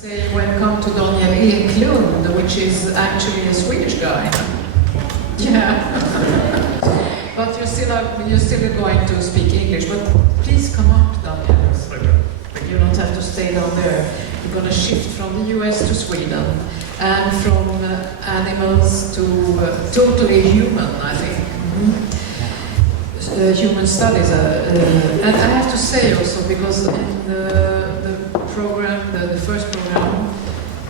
Say welcome to Daniel Eklund, which is actually a Swedish guy. Yeah. But you're still going to speak English, but please come up, Daniel. Yes, I can. You don't have to stay down there. We're going to shift from the US to Sweden, and from animals to totally human, I think. Human studies. And I have to say also, because in the program, the first program,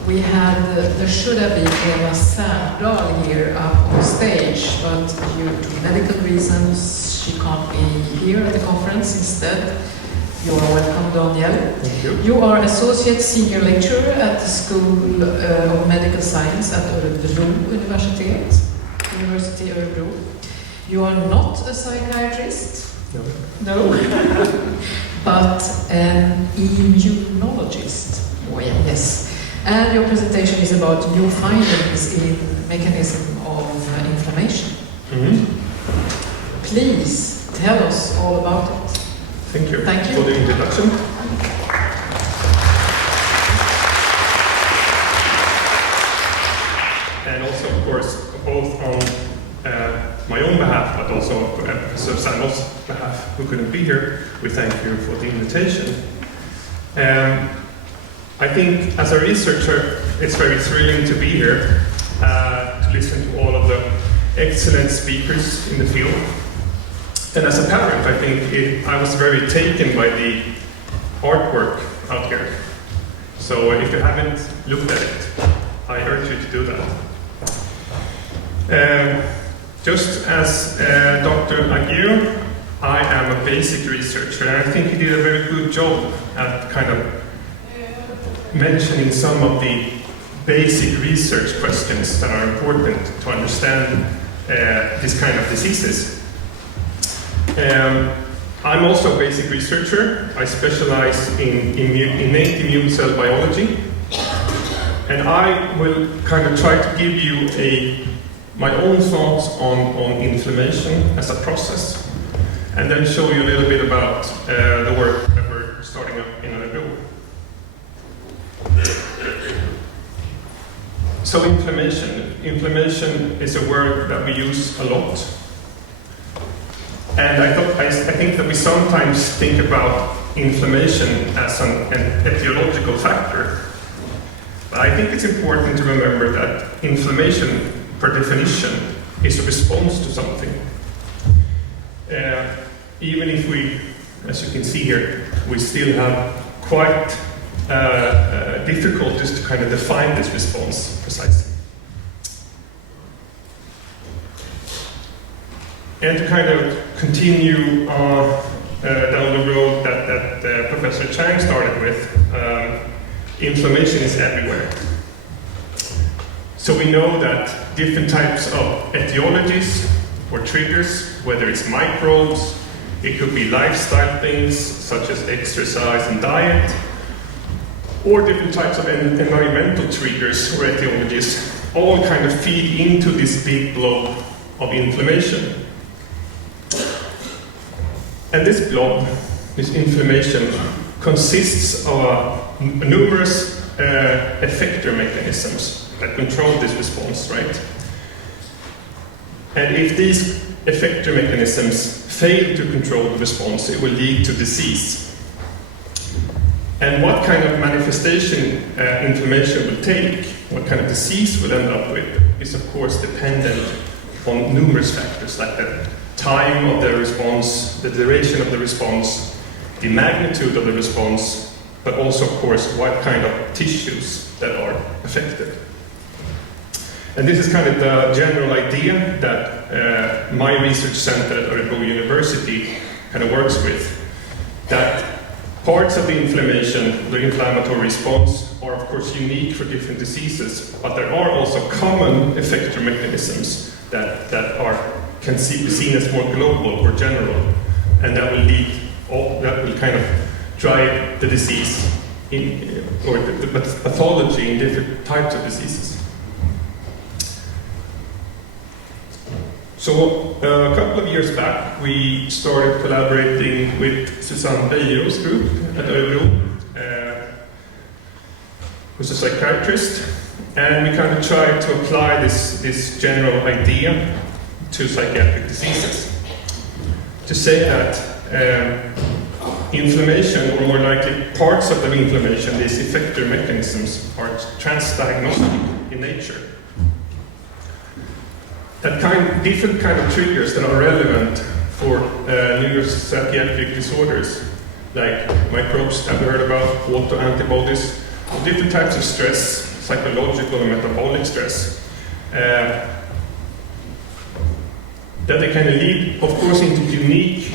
we had, there should have been Eva Särdal here up on stage, but due to medical reasons, she can't be here at the conference. Instead, you are welcome, Daniel. Thank you. You are Associate Senior Lecturer at the School of Medical Science at Örebro University Örebro. You are not a psychiatrist. No. But an immunologist. Oh, yeah, yes. And your presentation is about new findings in mechanism of inflammation. Please tell us all about it. Thank you. Thank you for the introduction. And also, of course, both on my own behalf, but also Professor Sano's behalf, who couldn't be here, we thank you for the invitation. I think, as a researcher, it's very thrilling to be here, to listen to all of the excellent speakers in the field. And as a parent, I think I was very taken by the artwork out here. So if you haven't looked at it, I urge you to do that. Just as Dr. Aguirre, I am a basic researcher, and I think he did a very good job at kind of mentioning some of the basic research questions that are important to understand this kind of diseases. I'm also a basic researcher. I specialize in innate immune cell biology, and I will kind of try to give you my own thoughts on inflammation as a process, and then show you a little bit about the work that we're starting up in Örebro. So inflammation. Inflammation is a word that we use a lot. And I think that we sometimes think about inflammation as an etiological factor. But I think it's important to remember that inflammation, per definition, is a response to something. Even if we, as you can see here, we still have quite difficulties to kind of define this response precisely. And to kind of continue down the road that Professor Chang started with, inflammation is everywhere. So we know that different types of etiologies or triggers, whether it's microbes, it could be lifestyle things such as exercise and diet, or different types of environmental triggers or etiologies, all kind of feed into this big blob of inflammation. And this blob, this inflammation, consists of numerous effector mechanisms that control this response, right? And if these effector mechanisms fail to control the response, it will lead to disease. And what kind of manifestation inflammation will take, what kind of disease we'll end up with, is of course dependent on numerous factors like the time of the response, the duration of the response, the magnitude of the response, but also, of course, what kind of tissues that are affected. And this is kind of the general idea that my research center at Örebro University kind of works with, that parts of the inflammation, the inflammatory response, are of course unique for different diseases, but there are also common effector mechanisms that can be seen as more global or general, and that will kind of drive the disease or the pathology in different types of diseases. So a couple of years back, we started collaborating with Susanne Beijer's group at Örebro. who's a psychiatrist, and we kind of tried to apply this general idea to psychiatric diseases. To say that inflammation, or more likely parts of the inflammation, these effector mechanisms, are transdiagnostic in nature. That different kind of triggers that are relevant for neuropsychiatric disorders, like microbes that we heard about, autoantibodies, or different types of stress, psychological and metabolic stress, that they can lead, of course, into unique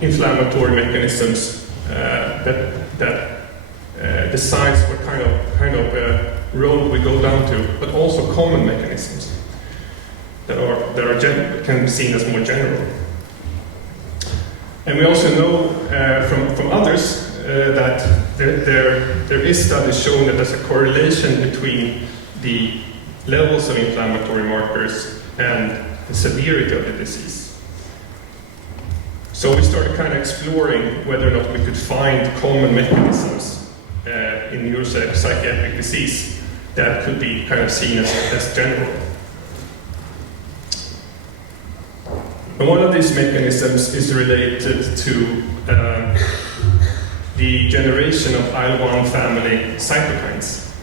inflammatory mechanisms that decides what kind of road we go down to, but also common mechanisms that can be seen as more general. And we also know from others that there is studies showing that there's a correlation between the levels of inflammatory markers and the severity of the disease. So we started kind of exploring whether or not we could find common mechanisms in neuropsychiatric disease that could be kind of seen as general. And one of these mechanisms is related to the generation of IL-1 family cytokines.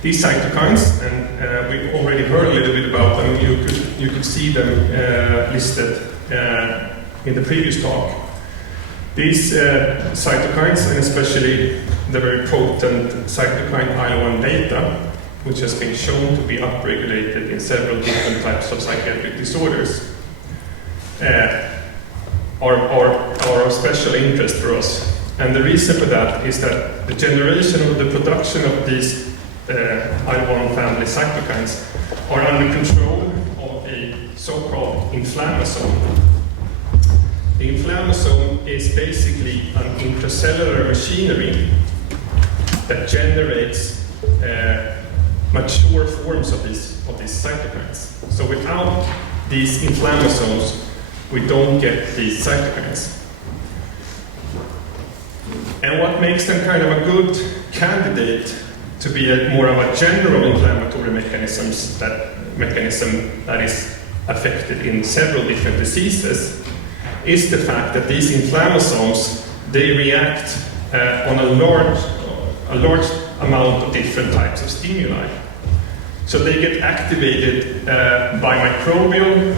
These cytokines, and we already heard a little bit about them, you could see them listed in the previous talk. These cytokines, and especially the very potent cytokine IL-1 beta, which has been shown to be upregulated in several different types of psychiatric disorders, are of special interest for us. And the reason for that is that the generation of the production of these IL-1 family cytokines are under control of a so-called inflammasome. The inflammasome is basically an intracellular machinery that generates mature forms of these cytokines. So without these inflammasomes, we don't get these cytokines. And what makes them kind of a good candidate to be more of a general inflammatory mechanism that is affected in several different diseases is the fact that these inflammasomes, they react on a large amount of different types of stimuli. So they get activated by microbial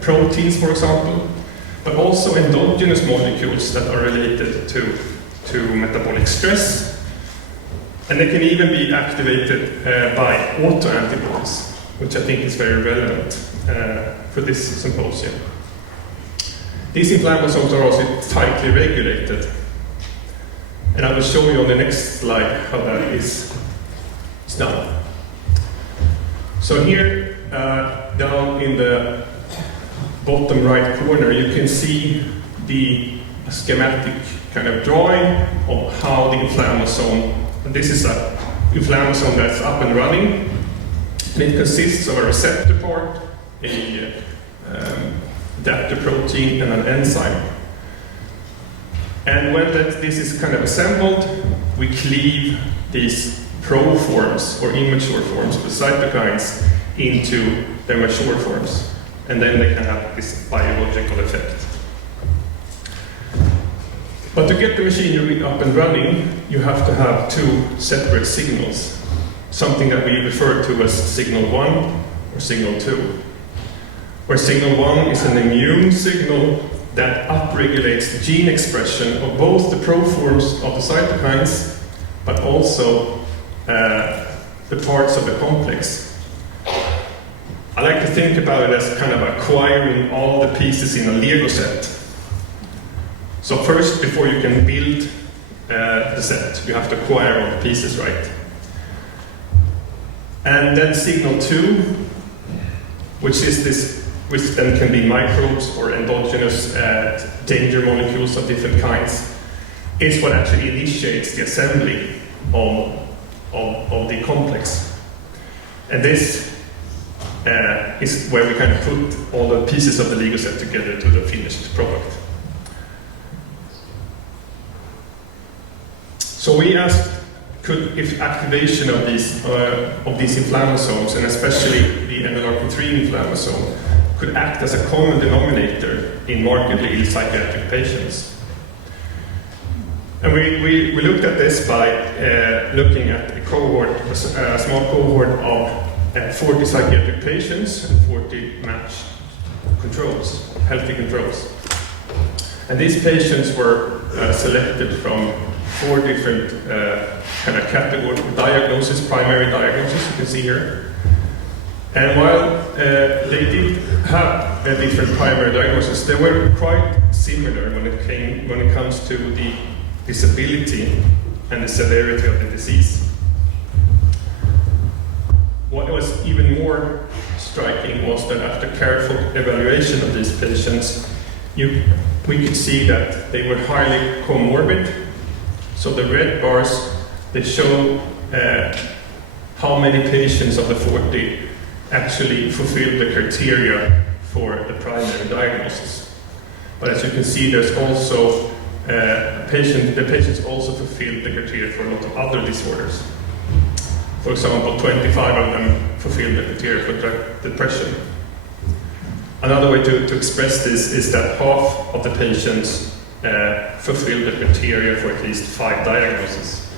proteins, for example, but also endogenous molecules that are related to metabolic stress. And they can even be activated by autoantibodies, which I think is very relevant for this symposium. These inflammasomes are also tightly regulated. And I will show you on the next slide how that is done. So here, down in the bottom right corner, you can see the schematic kind of drawing of how the inflammasome, and this is an inflammasome that's up and running, and it consists of a receptor part, a adapter protein, and an enzyme. And when this is kind of assembled, we cleave these proforms or immature forms of the cytokines into their mature forms, and then they can have this biological effect. But to get the machinery up and running, you have to have two separate signals, something that we refer to as signal 1 or signal 2. Where signal 1 is an immune signal that upregulates gene expression of both the proforms of the cytokines, but also the parts of the complex. I like to think about it as kind of acquiring all the pieces in a Lego set. So first, before you can build the set, you have to acquire all the pieces, right? And then signal 2, which then can be microbes or endogenous danger molecules of different kinds, is what actually initiates the assembly of the complex. And this is where we kind of put all the pieces of the Lego set together to the finished product. So we asked if activation of these inflammasomes, and especially the NLRP3 inflammasome, could act as a common denominator in markedly ill psychiatric patients. And we looked at this by looking at a small cohort of 40 psychiatric patients and 40 matched controls, healthy controls. And these patients were selected from 4 different kind of category diagnoses, primary diagnoses, you can see here. And while they did have a different primary diagnosis, they were quite similar when it comes to the disability and the severity of the disease. What was even more striking was that after careful evaluation of these patients, we could see that they were highly comorbid. So the red bars, they show how many patients of the 40 actually fulfilled the criteria for the primary diagnosis. But as you can see, there's also the patients also fulfilled the criteria for a lot of other disorders. For example, 25 of them fulfilled the criteria for depression. Another way to express this is that half of the patients fulfilled the criteria for at least 5 diagnoses.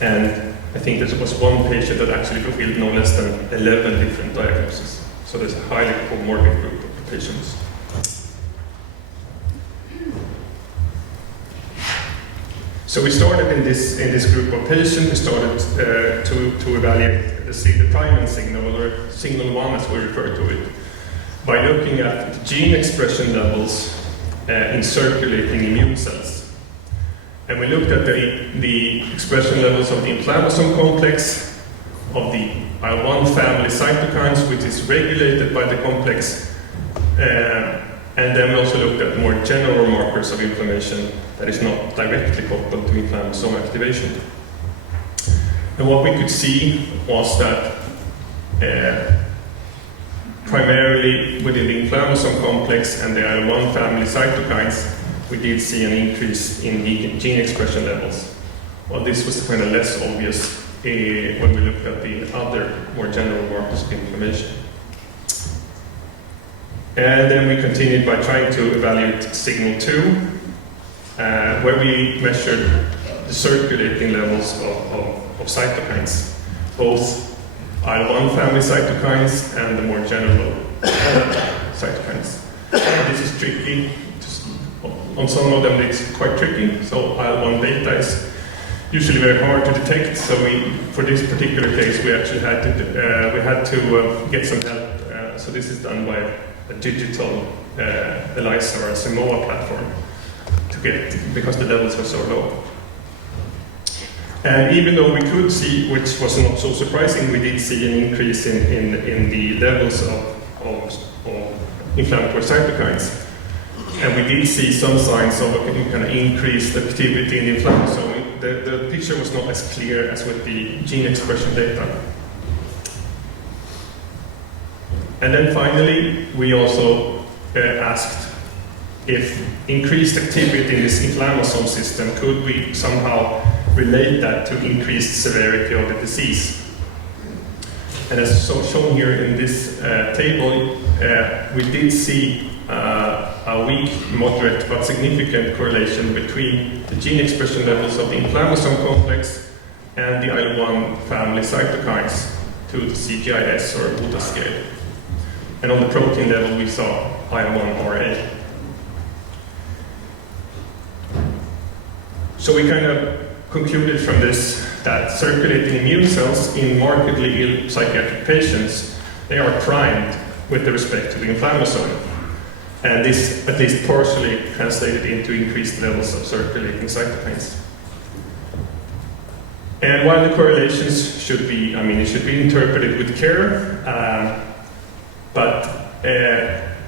And I think there was one patient that actually fulfilled no less than 11 different diagnoses. So there's a highly comorbid group of patients. So we started in this group of patients. We started to evaluate the priming signal, or signal 1 as we refer to it, by looking at the gene expression levels in circulating immune cells. And we looked at the expression levels of the inflammasome complex, of the IL-1 family cytokines, which is regulated by the complex, and then we also looked at more general markers of inflammation that is not directly coupled to inflammasome activation. And what we could see was that primarily within the inflammasome complex and the IL-1 family cytokines, we did see an increase in gene expression levels. Well, this was kind of less obvious when we looked at the other more general markers of inflammation. And then we continued by trying to evaluate signal 2, where we measured the circulating levels of cytokines, both IL-1 family cytokines and the more general cytokines. This is tricky. On some of them it's quite tricky, so IL-1 beta is usually very hard to detect, so for this particular case we actually had to get some help. So this is done by a digital ELISA or a Simoa platform because the levels were so low. And even though we could see, which was not so surprising, we did see an increase in the levels of inflammatory cytokines. And we did see some signs of a kind of increased activity in the inflammasome. The picture was not as clear as with the gene expression data. And then finally, we also asked if increased activity in this inflammasome system, could we somehow relate that to increased severity of the disease? And as shown here in this table, we did see a weak, moderate, but significant correlation between the gene expression levels of the inflammasome complex and the IL-1 family cytokines to the CGI-S or Buddha scale. And on the protein level, we saw IL-1RA. So we kind of concluded from this that circulating immune cells in markedly ill psychiatric patients, they are primed with respect to the inflammasome. And this at least partially translated into increased levels of circulating cytokines. And while the correlations should be, it should be interpreted with care, but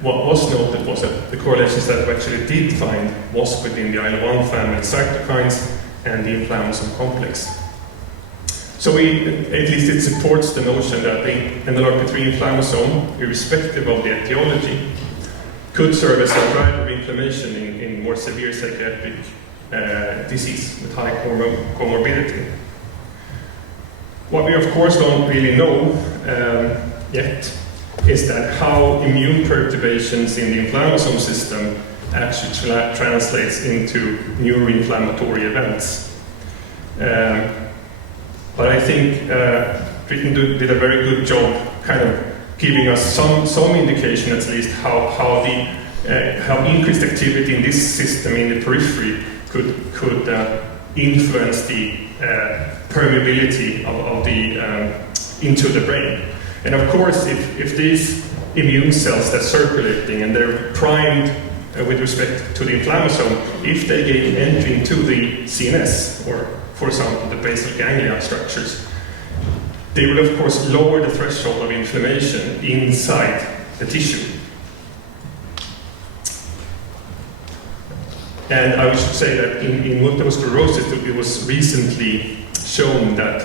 what was noted was that the correlations that we actually did find was within the IL-1 family cytokines and the inflammasome complex. So at least it supports the notion that the NLRP3 inflammasome, irrespective of the etiology, could serve as a driver of inflammation in more severe psychiatric disease with high comorbidity. What we of course don't really know yet is that how immune perturbations in the inflammasome system actually translates into neuroinflammatory events. But I think Britain did a very good job kind of giving us some indication at least how increased activity in this system in the periphery could influence the permeability of the into the brain. And of course, if these immune cells that are circulating and they're primed with respect to the inflammasome, if they gain entry into the CNS, or for example the basal ganglia structures, they will of course lower the threshold of inflammation inside the tissue. And I should say that in multiple sclerosis, it was recently shown that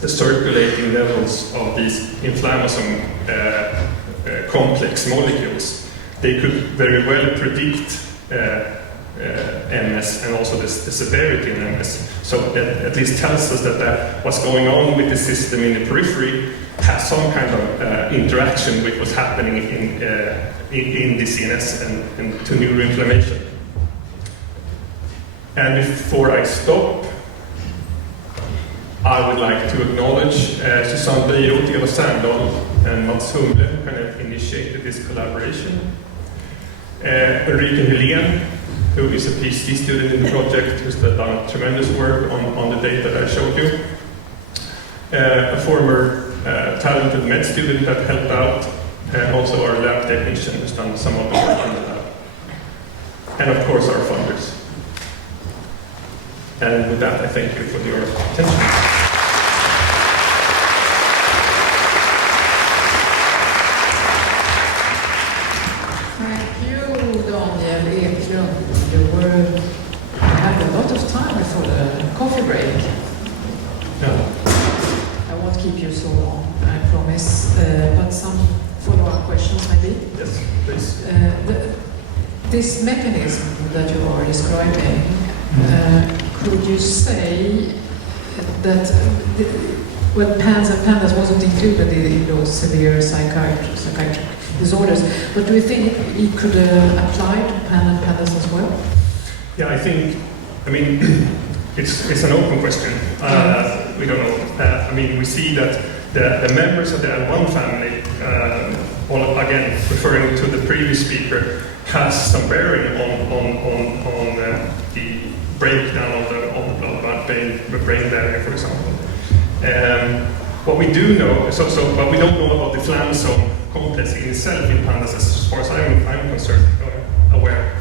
the circulating levels of these inflammasome complex molecules, they could very well predict MS and also the severity in MS. So that at least tells us that what's going on with the system in the periphery has some kind of interaction with what's happening in the CNS and to neuroinflammation. And before I stop, I would like to acknowledge Susanne Bio, Eva Sandahl, and Mats Humle, who kind of initiated this collaboration. Ulrika Helén, who is a PhD student in the project, who's done tremendous work on the data that I showed you. A former talented med student that helped out, and also our lab technician who's done some of the work in the lab. And of course our funders. And with that, I thank you for your attention. Thank you, Daniel Eklund. You had a lot of time before the coffee break. Yeah. I won't keep you so long, I promise. But some follow-up questions, maybe? Yes, please. This mechanism that you are describing, could you say that well, PANS and PANDAS wasn't included in those severe psychiatric disorders, but do you think it could apply to PAN and PANDAS as well? Yeah, I mean, it's an open question. We don't know. I mean, we see that the members of the L1 family, again, referring to the previous speaker, has some bearing on the breakdown of the blood-brain barrier, for example. What we do know, but we don't know about the inflammasome complex in itself in pandas, as far as I'm concerned, aware.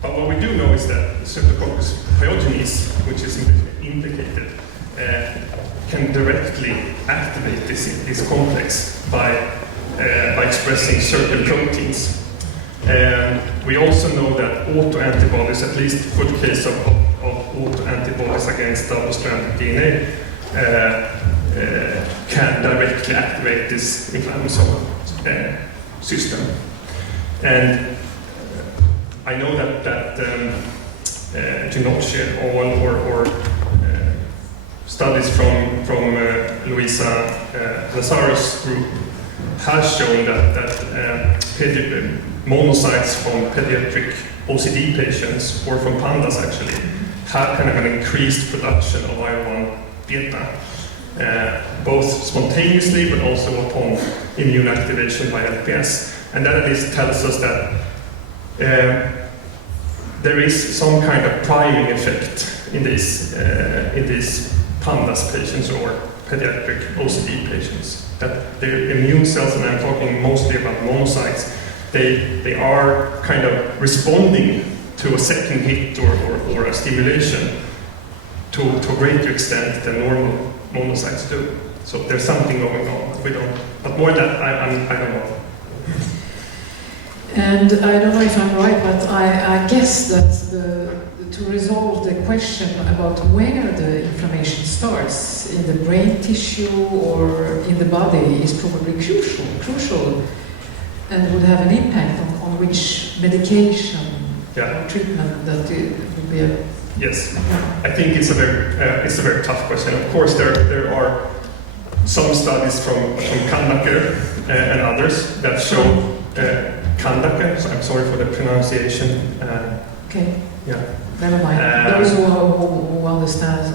But what we do know is that Streptococcus pyogenes, which is implicated, can directly activate this complex by expressing certain proteins. And we also know that autoantibodies, at least for the case of autoantibodies against double-stranded DNA, can directly activate this inflammasome system. And I know that Chaouche or studies from Luisa Lazaro's group has shown that monocytes from pediatric OCD patients, or from pandas actually, have kind of an increased production of IL-1 beta, both spontaneously but also upon immune activation by LPS. And that at least tells us that there is some kind of priming effect in these pandas patients or pediatric OCD patients. That their immune cells, and I'm talking mostly about monocytes, they are kind of responding to a second hit or a stimulation to a greater extent than normal monocytes do. So there's something going on that we don't. But more than that, I don't know. And I don't know if I'm right, but I guess that to resolve the question about where the inflammation starts, in the brain tissue or in the body, is probably crucial, and would have an impact on which medication or treatment that it would be. Yes, I think it's a very tough question. Of course, there are some studies from Kandaker and others that show Kandaker, so I'm sorry for the pronunciation. Okay. Yeah. Never mind. Those who understand.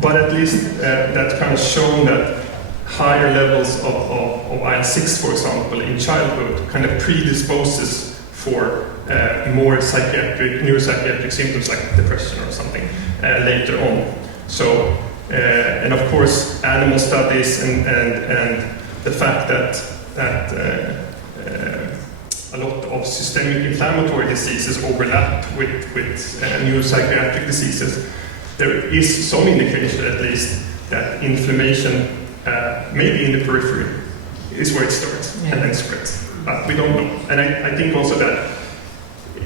But at least that kind of shown that higher levels of IL-6, for example, in childhood kind of predisposes for more neuropsychiatric symptoms like depression or something later on. So, and of course, animal studies and the fact that a lot of systemic inflammatory diseases overlap with neuropsychiatric diseases. There is some indication, at least, that inflammation, maybe in the periphery, is where it starts and then spreads. But we don't know. And I think also that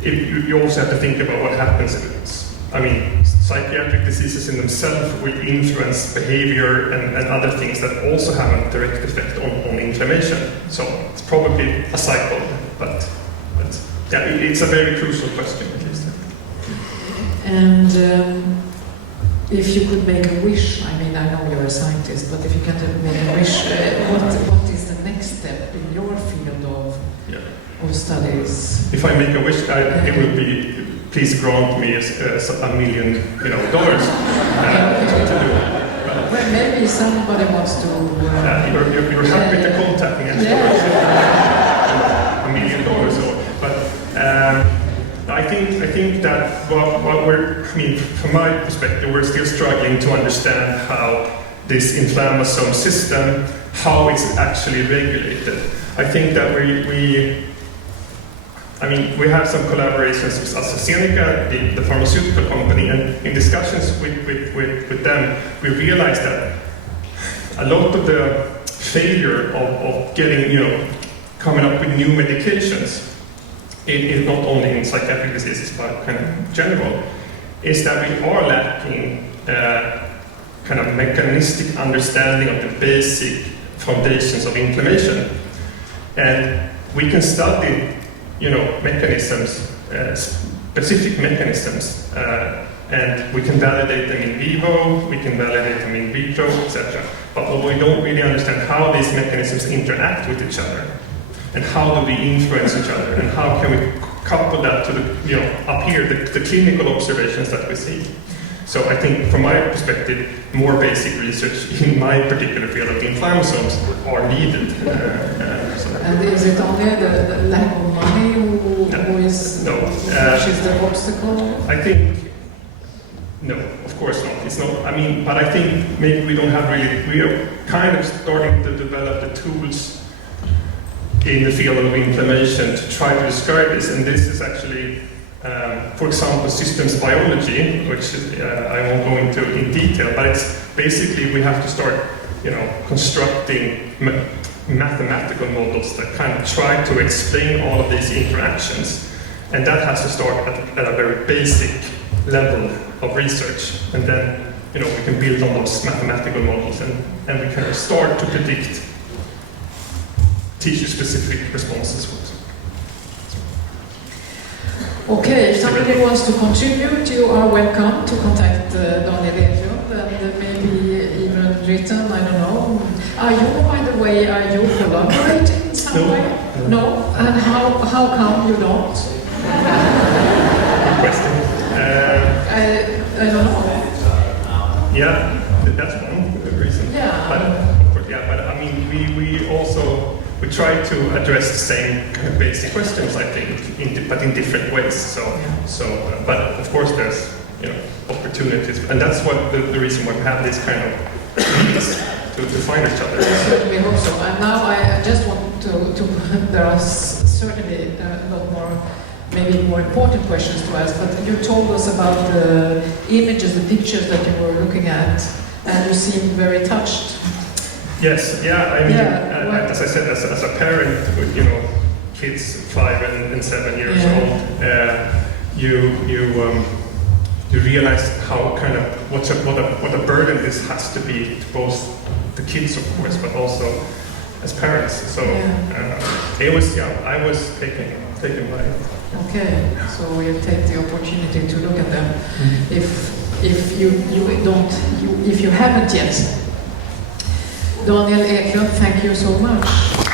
you also have to think about what happens if psychiatric diseases in themselves will influence behavior and other things that also have a direct effect on inflammation. So it's probably a cycle, but yeah, it's a very crucial question at least. And if you could make a wish, I know you're a scientist, but if you can make a wish, what is the next step in your field of studies? If I make a wish, it would be, please grant me $1 million, to do. Well, maybe somebody wants to. You're happy to contact me $1 million or so, but. I think that from my perspective, we're still struggling to understand how this inflammasome system, how it's actually regulated. I think that we have some collaborations with AstraZeneca, the pharmaceutical company, and in discussions with them, we realized that a lot of the failure of getting, coming up with new medications, is not only in psychiatric diseases but kind of general, is that we are lacking kind of mechanistic understanding of the basic foundations of inflammation. And we can study, mechanisms, specific mechanisms, and we can validate them in vivo, we can validate them in vitro, etc. But we don't really understand how these mechanisms interact with each other. And how do we influence each other? And how can we couple that to up here, the clinical observations that we see? So I think, from my perspective, more basic research in my particular field of inflammasomes are needed. And is it only the lack of money which is the obstacle? I think, no, of course not. It's not. But I think maybe we don't have really. We are kind of starting to develop the tools in the field of inflammation to try to describe this, and this is actually, for example, systems biology, which I won't go into in detail, but it's basically we have to start, constructing mathematical models that kind of try to explain all of these interactions, and that has to start at a very basic level of research, and then we can build on those mathematical models, and we can start to predict tissue-specific responses. Okay, if somebody wants to contribute, you are welcome to contact Daniel Eklund, and maybe even written, I don't know. By the way, are you collaborating in some way? No? And how come you don't? Good question. I don't know. Yeah, that's one reason. Yeah. But we also try to address the same kind of basic questions, I think, but in different ways. But of course, there's opportunities, and that's what the reason why we have this kind of meetings to find each other. We hope so. And now I just want to there are certainly a lot more, maybe more important questions to ask. But you told us about the images, the pictures that you were looking at, and you seemed very touched. Yes, as I said, as a parent with kids 5 and 7 years old, you realize how kind of what a burden this has to be to both the kids, of course, but also as parents. So I was taken by it. Okay, so you take the opportunity to look at them. If you haven't yet. Daniel Eklund, thank you so much.